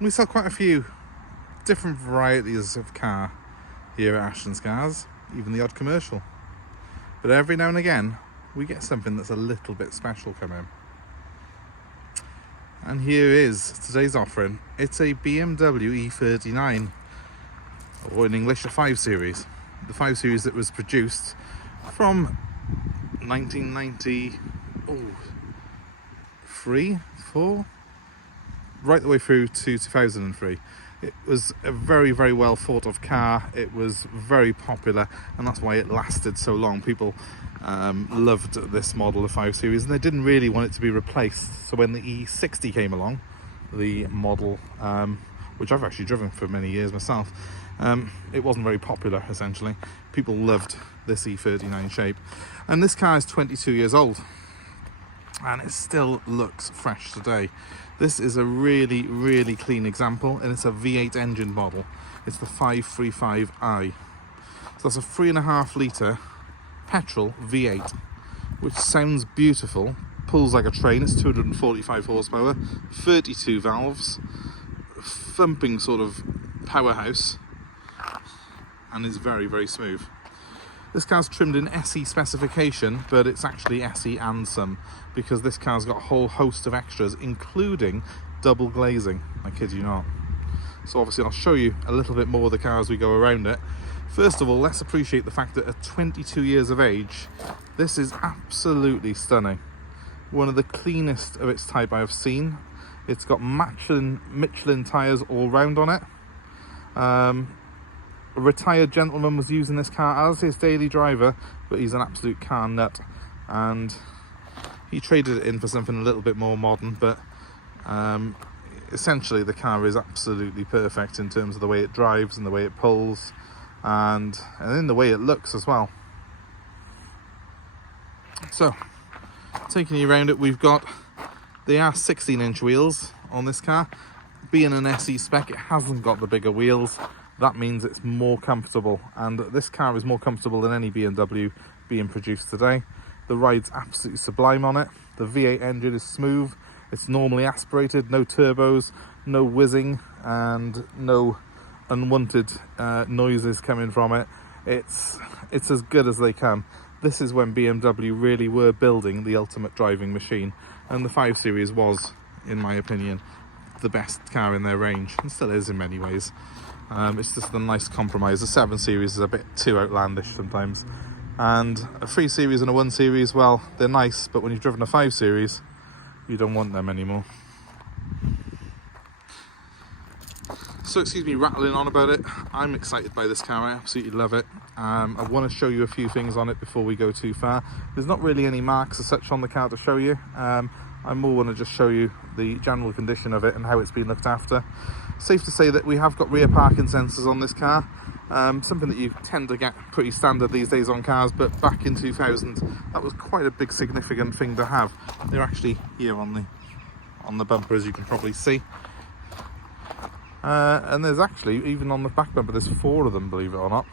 We sell quite a few different varieties of car here at Ashton's Cars, even the odd commercial. But every now and again, we get something that's a little bit special come in. And here is today's offering. It's a BMW E39, or in English, a 5 Series. The 5 Series that was produced from 1993, 4, right the way through to 2003. It was a very, very well thought of car. It was very popular, and that's why it lasted so long. People loved this model of 5 Series, and they didn't really want it to be replaced. So when the E60 came along, the model, which I've actually driven for many years myself, it wasn't very popular, essentially. People loved this E39 shape. And this car is 22 years old, and it still looks fresh today. This is a really, really clean example, and it's a V8 engine model. It's the 535i. So that's a 3.5 litre petrol V8, which sounds beautiful, pulls like a train. It's 245 horsepower, 32 valves, thumping sort of powerhouse, and is very, very smooth. This car's trimmed in SE specification, but it's actually SE and some, because this car's got a whole host of extras, including double glazing. I kid you not. So obviously I'll show you a little bit more of the car as we go around it. First of all, let's appreciate the fact that at 22 years of age, this is absolutely stunning. One of the cleanest of its type I have seen. It's got Michelin tyres all round on it. A retired gentleman was using this car as his daily driver, but he's an absolute car nut, and he traded it in for something a little bit more modern. But essentially the car is absolutely perfect in terms of the way it drives and the way it pulls, and in the way it looks as well. So taking you around it, we've got, they are 16-inch wheels on this car. Being an SE spec, it hasn't got the bigger wheels. That means it's more comfortable, and this car is more comfortable than any BMW being produced today. The ride's absolutely sublime on it. The V8 engine is smooth. It's normally aspirated, no turbos, no whizzing, and no unwanted noises coming from it. It's as good as they come. This is when BMW really were building the ultimate driving machine, and the 5 Series was, in my opinion, the best car in their range, and still is in many ways. It's just a nice compromise. The 7 Series is a bit too outlandish sometimes, and a 3 Series and a 1 Series, well, they're nice, but when you've driven a 5 Series, you don't want them anymore. So excuse me rattling on about it. I'm excited by this car. I absolutely love it. I want to show you a few things on it before we go too far. There's not really any marks as such on the car to show you. I more want to just show you the general condition of it and how it's been looked after. Safe to say that we have got rear parking sensors on this car, something that you tend to get pretty standard these days on cars, but back in 2000 that was quite a big significant thing to have. They're actually here on the bumper, as you can probably see, and there's actually, even on the back bumper, there's 4 of them, believe it or not.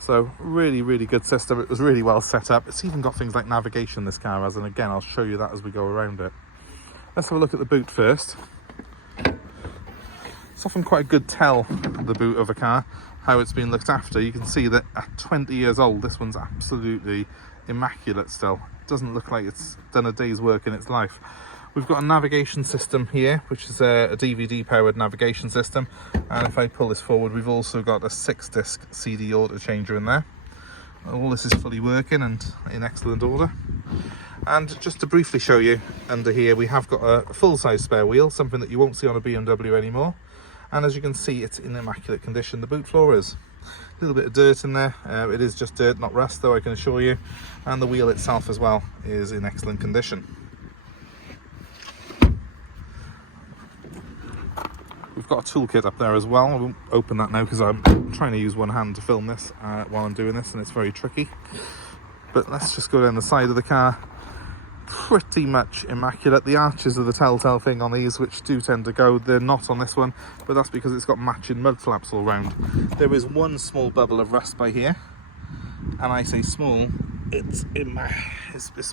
So really, really good system. It was really well set up. It's even got things like navigation, this car has, and again I'll show you that as we go around it. Let's have a look at the boot first. It's often quite a good tell, the boot of a car, how it's been looked after. You can see that at 20 years old, this one's absolutely immaculate still. It doesn't look like it's done a day's work in its life. We've got a navigation system here, which is a DVD powered navigation system, and if I pull this forward, we've also got a 6-disc CD auto changer in there. All this is fully working and in excellent order. And just to briefly show you, under here we have got a full-size spare wheel, something that you won't see on a BMW anymore. And as you can see, it's in immaculate condition. The boot floor is. A little bit of dirt in there. It is just dirt, not rust, though, I can assure you. And the wheel itself as well is in excellent condition. We've got a toolkit up there as well. I won't open that now because I'm trying to use one hand to film this while I'm doing this, and it's very tricky. But let's just go down the side of the car. Pretty much immaculate. The arches are the telltale thing on these, which do tend to go. They're not on this one, but that's because it's got matching mud flaps all round. There is one small bubble of rust by here, and I say small, it's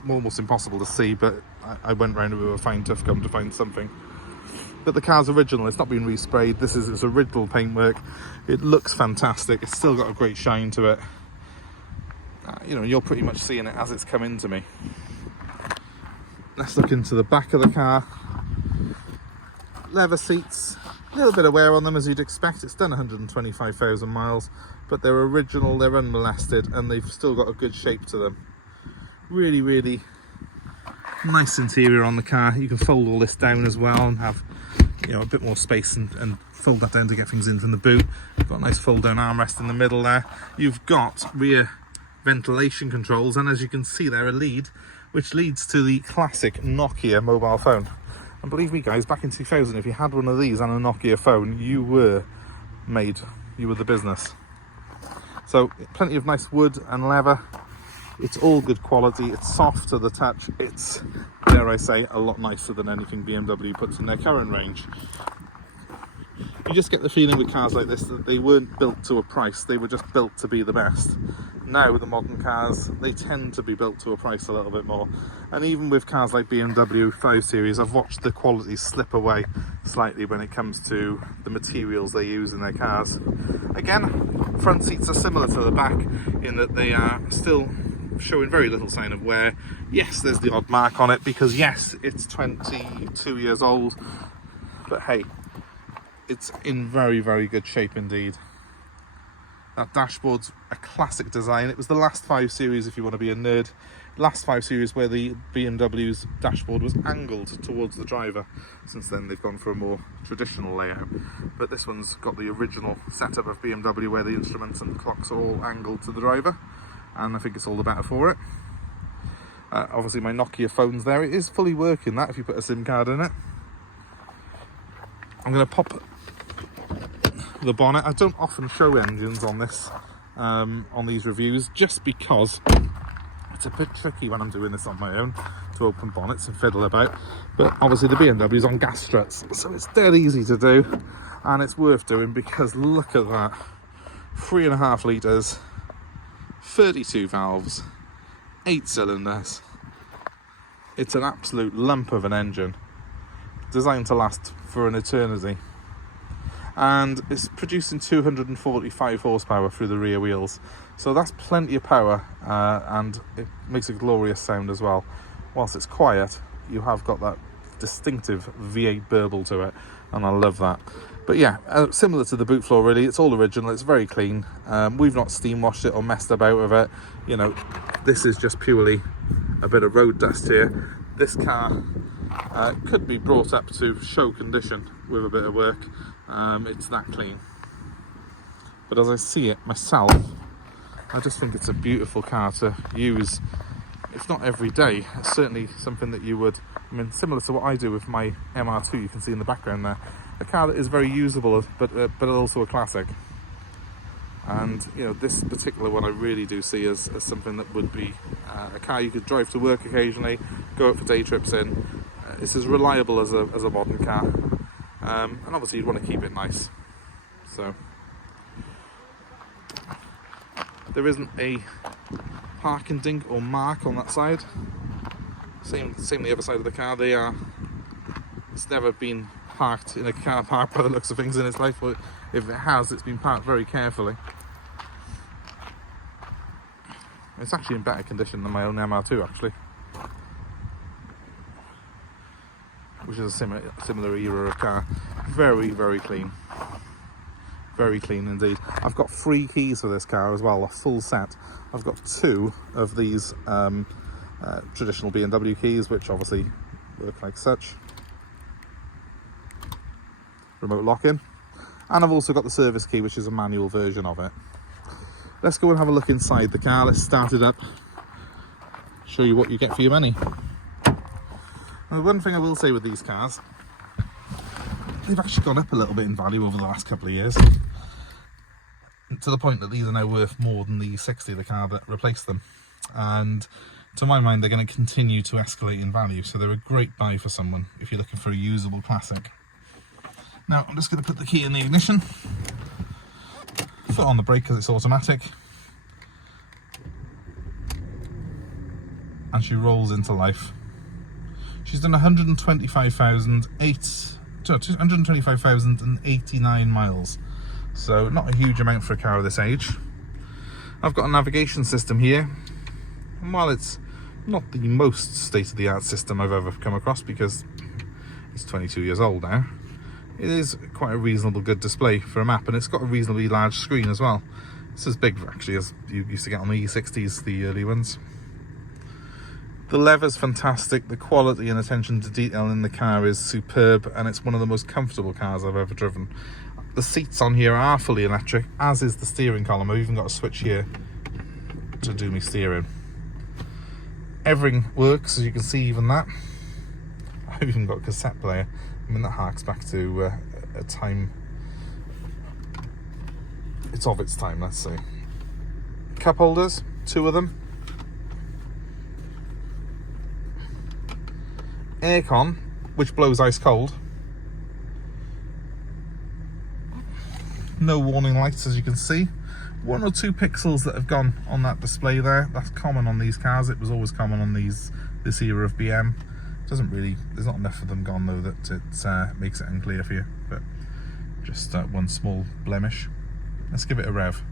almost impossible to see, but I went round it with a fine tough comb to find something. but the car's original. It's not been resprayed. This is its original paintwork. It looks fantastic. It's still got a great shine to it. You know, you're pretty much seeing it as it's come into me. Let's look into the back of the car. Leather seats, a little bit of wear on them as you'd expect. It's done 125,000 miles, but they're original, they're unmolested, and they've still got a good shape to them. Really, really nice interior on the car. You can fold all this down as well and have, you know, a bit more space and fold that down to get things in from the boot. You've got a nice fold down armrest in the middle there. You've got rear ventilation controls, and as you can see there, a lead which leads to the classic Nokia mobile phone. And believe me guys, back in 2000, if you had one of these and a Nokia phone, you were the business. So plenty of nice wood and leather. It's all good quality. It's soft to the touch. It's, dare I say, a lot nicer than anything BMW puts in their current range. You just get the feeling with cars like this that they weren't built to a price. They were just built to be the best. Now the modern cars, they tend to be built to a price a little bit more. And even with cars like BMW 5 Series, I've watched the quality slip away slightly when it comes to the materials they use in their cars. Again, front seats are similar to the back in that they are still showing very little sign of wear. Yes, there's the odd mark on it because yes, it's 22 years old, but hey, it's in very, very good shape indeed. That dashboard's a classic design. It was the last 5 Series, if you want to be a nerd, last 5 Series where the BMW's dashboard was angled towards the driver. Since then they've gone for a more traditional layout, but this one's got the original setup of BMW where the instruments and the clocks are all angled to the driver, and I think it's all the better for it. Obviously my Nokia phone's there. It is fully working, that, if you put a SIM card in it. I'm going to pop the bonnet. I don't often show engines on this, on these reviews, just because it's a bit tricky when I'm doing this on my own to open bonnets and fiddle about. But obviously the BMW's on gas struts, so it's dead easy to do, and it's worth doing because look at that, 3.5 litres, 32 valves, 8 cylinders. It's an absolute lump of an engine, designed to last for an eternity. And it's producing 245 horsepower through the rear wheels, so that's plenty of power, and it makes a glorious sound as well. Whilst it's quiet, you have got that distinctive V8 burble to it, and I love that. But yeah, similar to the boot floor really, it's all original, it's very clean. We've not steam washed it or messed about with it. You know, this is just purely a bit of road dust here. This car could be brought up to show condition with a bit of work. It's that clean. But as I see it myself, I just think it's a beautiful car to use, if not every day. It's certainly something that you would, I mean, similar to what I do with my MR2, you can see in the background there. A car that is very usable, but also a classic. And you know, this particular one I really do see as something that would be a car you could drive to work occasionally, go out for day trips in. It's as reliable as a modern car, and obviously you'd want to keep it nice. So there isn't a parking dink or mark on that side. Same the other side of the car. It's never been parked in a car park by the looks of things in its life, but if it has, it's been parked very carefully. It's actually in better condition than my own MR2 actually, which is a similar era of car. Very, very clean. Very clean indeed. I've got 3 keys for this car as well, a full set. I've got 2 of these traditional BMW keys, which obviously work like such. Remote lock-in. And I've also got the service key, which is a manual version of it. Let's go and have a look inside the car. Let's start it up, show you what you get for your money. Now, one thing I will say with these cars, they've actually gone up a little bit in value over the last couple of years, to the point that these are now worth more than the E60, the car that replaced them. And to my mind, they're going to continue to escalate in value, so they're a great buy for someone if you're looking for a usable classic. Now, I'm just going to put the key in the ignition, foot on the brake because it's automatic, and she rolls into life. She's done 125,000, 8 125,089 miles. So not a huge amount for a car of this age. I've got a navigation system here, and while it's not the most state-of-the-art system I've ever come across, because it's 22 years old now, it is quite a reasonable good display for a map, and it's got a reasonably large screen as well. It's as big actually as you used to get on the E60s, the early ones. The leather's fantastic, the quality and attention to detail in the car is superb, and it's one of the most comfortable cars I've ever driven. The seats on here are fully electric, as is the steering column. I've even got a switch here to do me steering. Everything works, as you can see, even that. I've even got a cassette player. I mean, that harks back to a time, it's of its time, let's say. Cup holders, 2 of them. Aircon, which blows ice cold. No warning lights, as you can see. 1 or 2 pixels that have gone on that display there. That's common on these cars. It was always common on this era of BM. Doesn't really, there's not enough of them gone though that it makes it unclear for you, but just one small blemish. Let's give it a rev.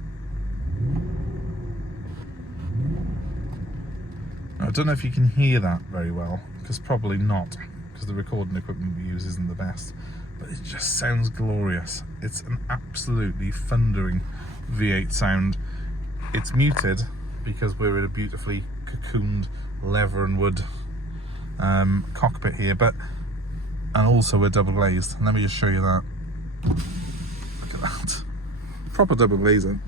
Now, I don't know if you can hear that very well, because probably not, because the recording equipment we use isn't the best, but it just sounds glorious. It's an absolutely thundering V8 sound. It's muted because we're in a beautifully cocooned leather and wood cockpit here, and also we're double glazed. Let me just show you that. Look at that, proper double glazing.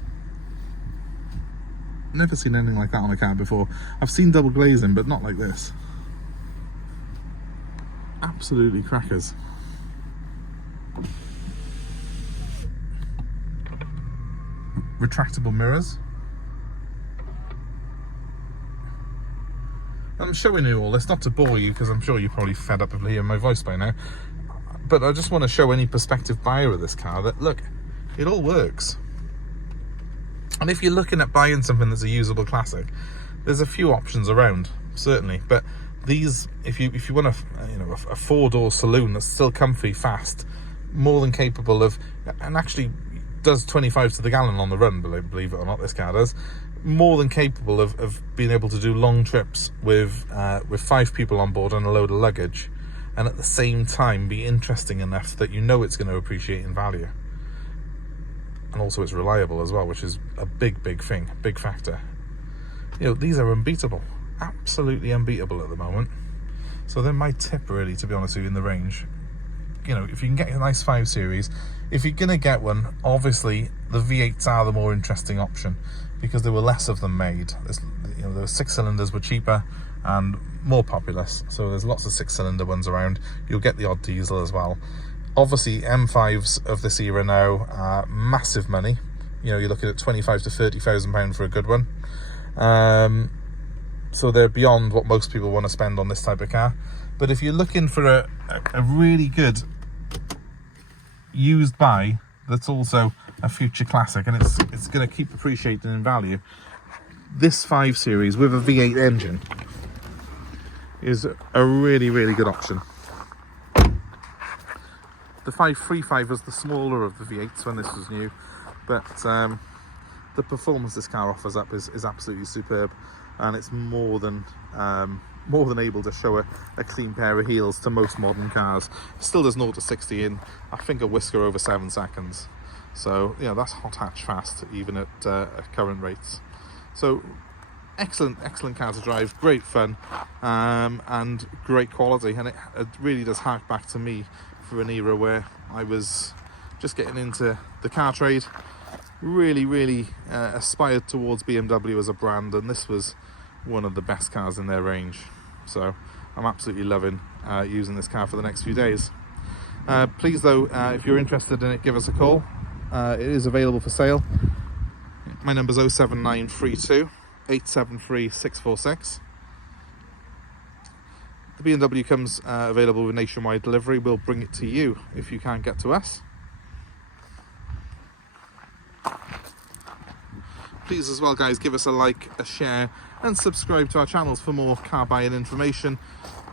Never seen anything like that on a car before. I've seen double glazing, but not like this. Absolutely crackers. Retractable mirrors. I'm showing you all this not to bore you, because I'm sure you're probably fed up of hearing my voice by now, but I just want to show any prospective buyer of this car that, look, it all works. And if you're looking at buying something that's a usable classic, there's a few options around, certainly, but these, if you want a 4-door saloon that's still comfy, fast, more than capable of, and actually does 25 to the gallon on the run, believe it or not, this car does, more than capable of being able to do long trips with 5 people on board and a load of luggage, and at the same time be interesting enough that you know it's going to appreciate in value. And also it's reliable as well, which is a big thing, big factor. You know, these are unbeatable, absolutely unbeatable at the moment. So they're my tip, really, to be honest with you, in the range. You know, if you can get a nice 5 Series, if you're going to get one, obviously the V8s are the more interesting option, because there were less of them made. The 6 cylinders were cheaper and more populous, so there's lots of 6-cylinder ones around. You'll get the odd diesel as well. Obviously M5s of this era now are massive money. You know, you're looking at 25 to 30,000 pounds for a good one. So they're beyond what most people want to spend on this type of car. But if you're looking for a really good used buy that's also a future classic, and it's going to keep appreciating in value, this 5 Series with a V8 engine is a really good option. The 535 was the smaller of the V8s when this was new, but the performance this car offers up is absolutely superb, and it's more than able to show a clean pair of heels to most modern cars. It still does 0 to 60 in, I think, a whisker over 7 seconds. So, you know, that's hot hatch fast, even at current rates. So, excellent car to drive, great fun, and great quality. And it really does hark back to me for an era where I was just getting into the car trade, really aspired towards BMW as a brand, and this was one of the best cars in their range. So I'm absolutely loving using this car for the next few days. Please though, if you're interested in it, give us a call. It is available for sale. My number's 07932 873 646. The BMW comes available with nationwide delivery. We'll bring it to you if you can't get to us. Please as well, guys, give us a like, a share, and subscribe to our channels for more car buying information,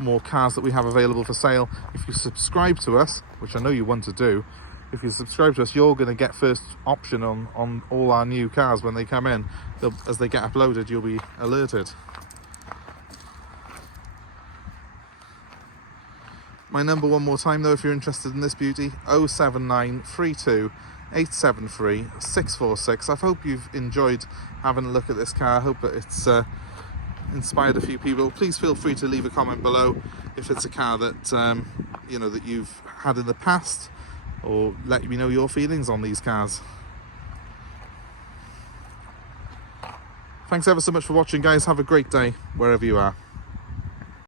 more cars that we have available for sale. If you subscribe to us, which I know you want to do, if you subscribe to us, you're going to get first option on all our new cars when they come in. As they get uploaded, you'll be alerted. My number one more time though, if you're interested in this beauty, 07932 873 646. I hope you've enjoyed having a look at this car. I hope that it's inspired a few people. Please feel free to leave a comment below if it's a car that you know, that you've had in the past, or let me know your feelings on these cars. Thanks ever so much for watching, guys. Have a great day wherever you are.